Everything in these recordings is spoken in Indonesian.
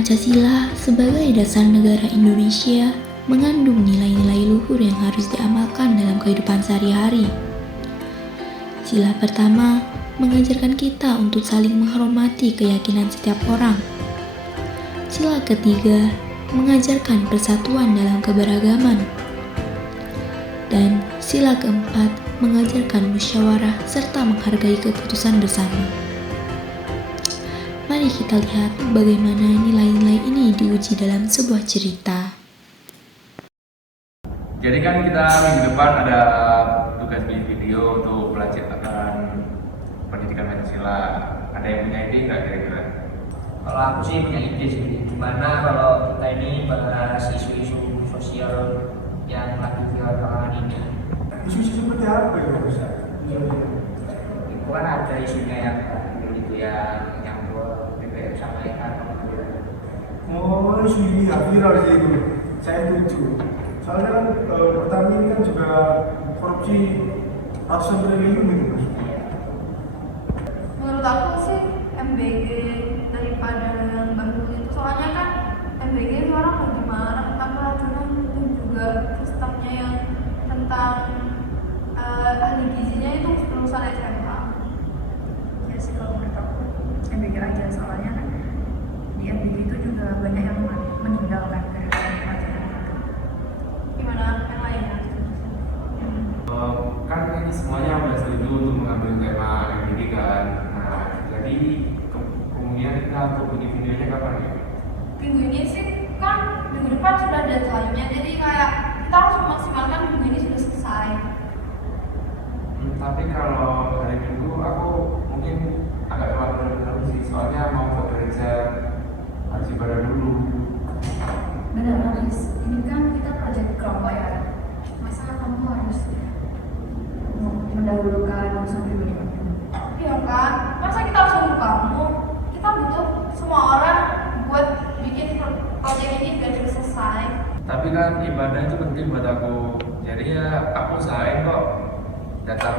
Pancasila sebagai dasar negara Indonesia mengandung nilai-nilai luhur yang harus diamalkan dalam kehidupan sehari-hari. Sila pertama mengajarkan kita untuk saling menghormati keyakinan setiap orang. Sila ketiga mengajarkan persatuan dalam keberagaman. Dan sila keempat mengajarkan musyawarah serta menghargai keputusan bersama. Mari kita lihat bagaimana nilai-nilai ini diuji dalam sebuah cerita. Jadi kan kita minggu depan ada tugas bikin video untuk belajar akan pendidikan Pancasila. Ada yang punya ide nggak kira-kira? Kalau aku sih punya ide sih, gimana kalau kita ini bahas isu-isu sosial yang lagi viral belakangan ini. Isu-isu seperti apa ya Ustaz? Itu kan ada isunya yang itu yang BBM sama ikan. Oh, isu ini ya viral sih itu. Saya setuju. Soalnya kan Pertamina ini kan juga korupsi ratusan triliun gitu Mas. Menurut aku sih MBG daripada Mbak Nurul itu, soalnya kan MBG itu orang lebih marah tentang keracunan dan juga sistemnya yang tentang ahli gizinya itu lulusan SMA. Ya sih kalau menurut aku MBG aja, soalnya kan di MBG itu juga banyak yang meninggal kan gara-gara keracunan itu. Gimana yang lainnya? Kan ini semuanya udah setuju untuk mengambil tema MBG kan. Nah, jadi kemudian kita untuk bikin videonya kapan ya? Minggu ini sih kan minggu depan sudah deadline-nya, jadi kayak kita harus memaksimalkan minggu ini sudah selesai. Tapi kalau hari Minggu aku mungkin agak terlalu sih, soalnya mau ke gereja harus ibadah dulu. Benar Aris, ini kan kita proyek kelompok ya. Masa kamu harus mendahulukan urusan pribadi kamu? Iya kan? Masa kita harus nunggu kamu? Kita butuh semua orang buat bikin proyek ini biar cepat selesai. Tapi kan ibadah itu penting buat aku, jadi ya aku usahain kok datang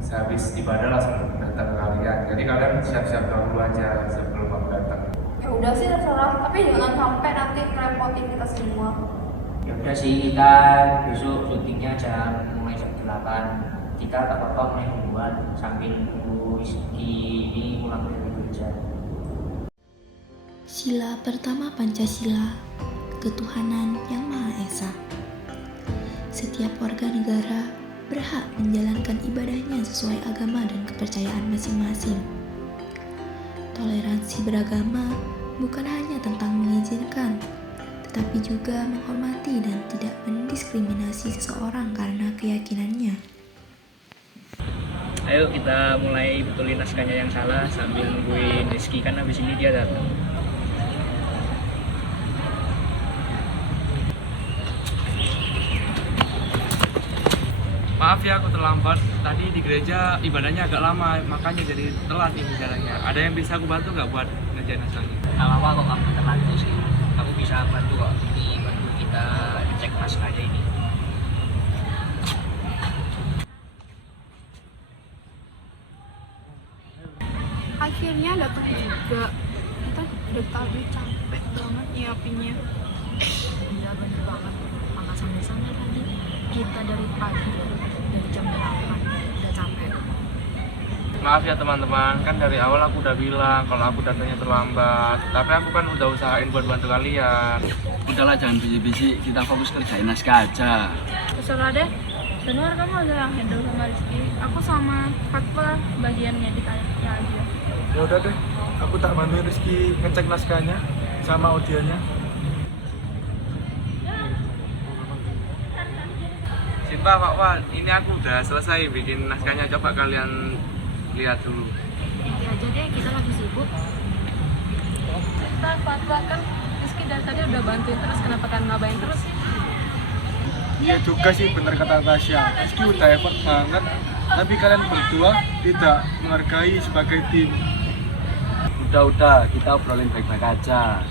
sehabis ibadah langsung datang ke kalian. Jadi kalian siap-siap dulu aja sebelum aku datang. Ya udah sih terserah, tapi jangan sampai nanti ngerepotin kita semua. Ya udah sih, kita besok syutingnya mulai jam 8. Kita tak apa-apa mulai duluan sambil nunggu Rizky ini pulang dari gereja. Sila pertama Pancasila, ketuhanan yang Maha Esa. Setiap warga negara berhak menjalankan ibadahnya sesuai agama dan kepercayaan masing-masing. Toleransi beragama bukan hanya tentang mengizinkan, tetapi juga menghormati dan tidak mendiskriminasi seseorang karena keyakinannya. Ayo kita mulai betulin naskahnya yang salah sambil nungguin Rizky, kan habis ini dia datang. Maaf ya aku terlambat, tadi di gereja ibadahnya agak lama, makanya jadi telat ini jalannya. Ada yang bisa aku bantu nggak buat ngerjain naskahnya? Gak apa-apa kok kamu terbantu sih. Kamu bisa bantu kok, ini bantu kita cek naskahnya ini. Akhirnya datang juga. Kita udah tadi capek banget nyiapinnya. Iya bener banget. Maka sampai-sampai tadi kita dari pagi, dari jam 8 udah capek. Maaf ya teman-teman, kan dari awal aku udah bilang kalau aku datangnya terlambat. Tapi aku kan udah usahain buat bantu kalian. Udahlah jangan bisik-bisik, kita fokus kerjain naskah aja. Terserah deh. Januar kamu aja yang handle sama Rizky. Aku sama Fatwa bagiannya di kayaknya aja. Ya udah deh, aku tak bantuin Rizky ngecek naskahnya sama audionya. Simpa Pak Wan, ini aku udah selesai bikin naskahnya, coba kalian lihat dulu. Nanti aja deh, kita lagi sibuk. Kita Fatwa kan Rizky dari tadi udah bantuin terus, kenapa kan ngabain terus sih? Iya juga sih, bener kata Tasya. Rizky udah effort banget, tapi kalian berdua tidak menghargai sebagai tim. Udah, kita obrolin baik-baik aja.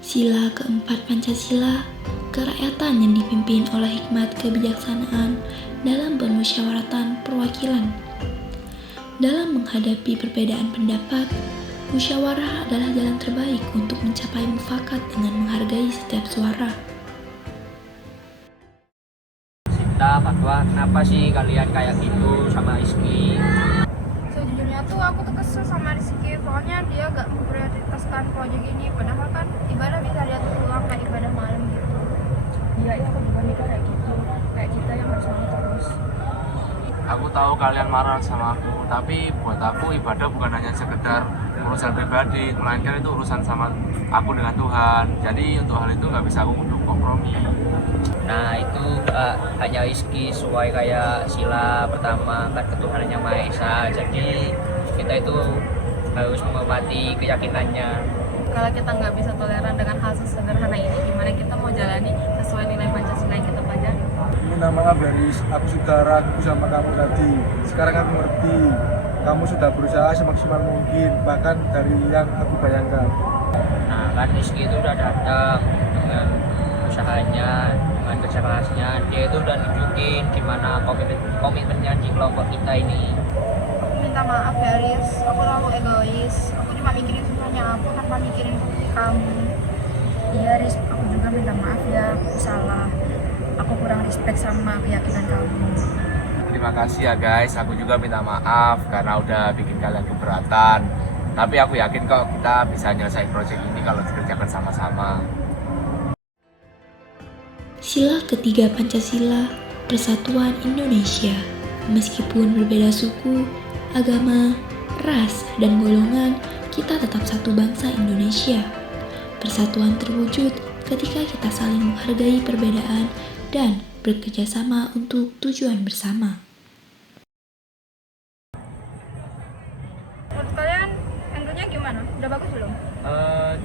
Sila keempat Pancasila, kerakyatan yang dipimpin oleh hikmat kebijaksanaan dalam permusyawaratan perwakilan. Dalam menghadapi perbedaan pendapat, musyawarah adalah jalan terbaik untuk mencapai mufakat dengan menghargai setiap suara. Sinta, Fatwa, kenapa sih kalian kayak gitu sama Rizky? Sejujurnya tuh aku tuh kesel sama Rizky, soalnya dia gak memprioritaskan proyek ini, padahal kan ibadah bisa dia tuh pulang kayak ibadah malam gitu. Iya, aku juga mikir kayak gitu. Kayak kita yang harus mau terus. Aku tahu kalian marah sama aku, tapi buat aku ibadah bukan hanya sekedar urusan pribadi, melainkan itu urusan sama aku dengan Tuhan. Jadi untuk hal itu nggak bisa aku untuk kompromi. Nah itu hanya Rizky sesuai kayak sila pertama kan ketuhanan yang Maha Esa. Jadi kita itu harus menghormati keyakinannya. Kalau kita nggak bisa toleran dengan hal sesederhana ini, gimana kita mau jalani sesuai nilai Pancasila yang kita pelajari? Minta maaf Haris, aku sudah ragu sama kamu tadi. Sekarang aku ngerti, kamu sudah berusaha semaksimal mungkin, bahkan dari yang aku bayangkan. Nah kan Rizky itu udah datang dengan usahanya, dengan kerja kerasnya. Dia itu udah nunjukin gimana komitmennya di kelompok kita ini. Aku minta maaf ya Riz, aku terlalu egois. Aku cuma mikirin semuanya aku tanpa mikirin seperti kamu. Iya, Riz, aku juga minta maaf ya, aku salah. Aku kurang respect sama keyakinan kamu. Terima kasih ya guys, aku juga minta maaf karena udah bikin kalian keberatan. Tapi aku yakin kok kita bisa nyelesain proyek ini kalau dikerjakan sama-sama. Sila ketiga Pancasila, Persatuan Indonesia. Meskipun berbeda suku, agama, ras, dan golongan, kita tetap satu bangsa Indonesia. Persatuan terwujud ketika kita saling menghargai perbedaan dan bekerja sama untuk tujuan bersama. Menurut kalian, angle-nya gimana? Udah bagus belum?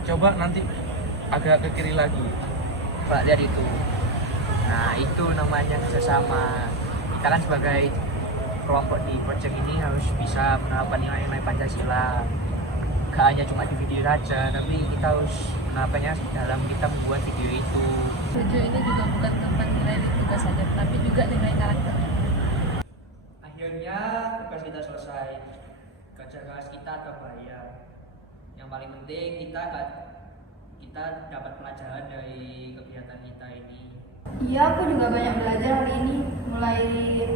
Coba nanti agak ke kiri lagi. Pak lihat itu. Nah itu namanya kerjasama. Kita kan sebagai kelompok di proyek ini harus bisa menerapkan nilai-nilai Pancasila. Gak hanya cuma di video saja, tapi kita harus menerapkannya dalam kita membuat video itu. Video ini juga bukan tentang nilai tugas saja, tapi juga nilai karakter. Akhirnya tugas kita selesai. Kerja keras kita terbayar. Yang paling penting kita dapat pelajaran dari kegiatan kita ini. Iya, aku juga banyak belajar hari ini, mulai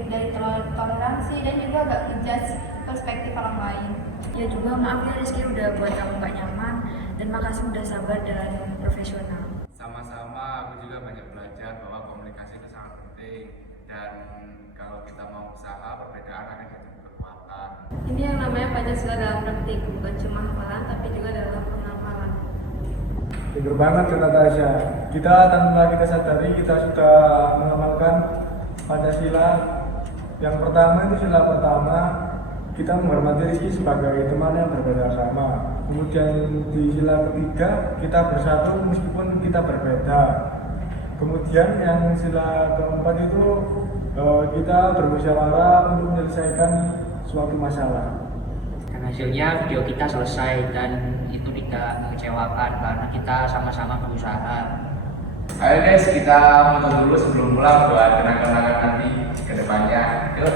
dari toleransi dan juga gak ngejudge perspektif orang lain. Ya juga maaf ya Rizky udah buat kamu gak nyaman, dan makasih udah sabar dan profesional. Sama-sama, aku juga banyak belajar bahwa komunikasi itu sangat penting. Dan kalau kita mau usaha, perbedaan akan jadi kekuatan. Ini yang namanya Pancasila dalam praktik, bukan cuma hafalan tapi juga dalam pengapalan. Bener banget kata Tasya. Kita tanpa kita sadari kita sudah mengamalkan Pancasila. Yang pertama itu sila pertama, kita menghormati Rizky sebagai teman yang berbeda agama. Kemudian di sila ketiga, kita bersatu meskipun kita berbeda. Kemudian yang sila keempat itu kita bermusyawarah untuk menyelesaikan suatu masalah. Dan hasilnya video kita selesai dan itu tidak mengecewakan karena kita sama-sama berusaha. Ayo guys, kita foto dulu sebelum pulang buat kenang-kenangan nanti ke depannya. Yuk.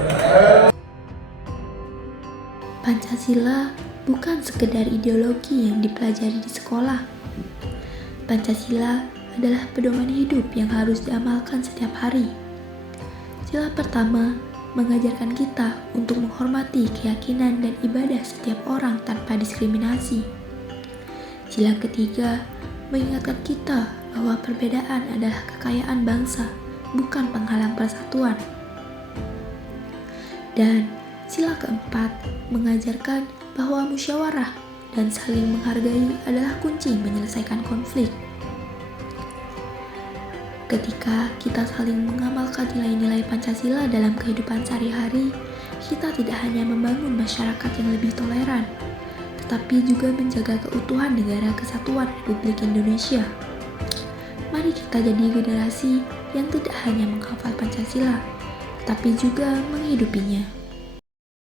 Pancasila bukan sekedar ideologi yang dipelajari di sekolah. Pancasila adalah pedoman hidup yang harus diamalkan setiap hari. Sila pertama mengajarkan kita untuk menghormati keyakinan dan ibadah setiap orang tanpa diskriminasi. Sila ketiga mengingatkan kita bahwa perbedaan adalah kekayaan bangsa, bukan penghalang persatuan. Dan sila keempat mengajarkan bahwa musyawarah dan saling menghargai adalah kunci menyelesaikan konflik. Ketika kita saling mengamalkan nilai-nilai Pancasila dalam kehidupan sehari-hari, kita tidak hanya membangun masyarakat yang lebih toleran, tetapi juga menjaga keutuhan negara kesatuan Republik Indonesia. Mari kita jadi generasi yang tidak hanya menghafal Pancasila, tetapi juga menghidupinya.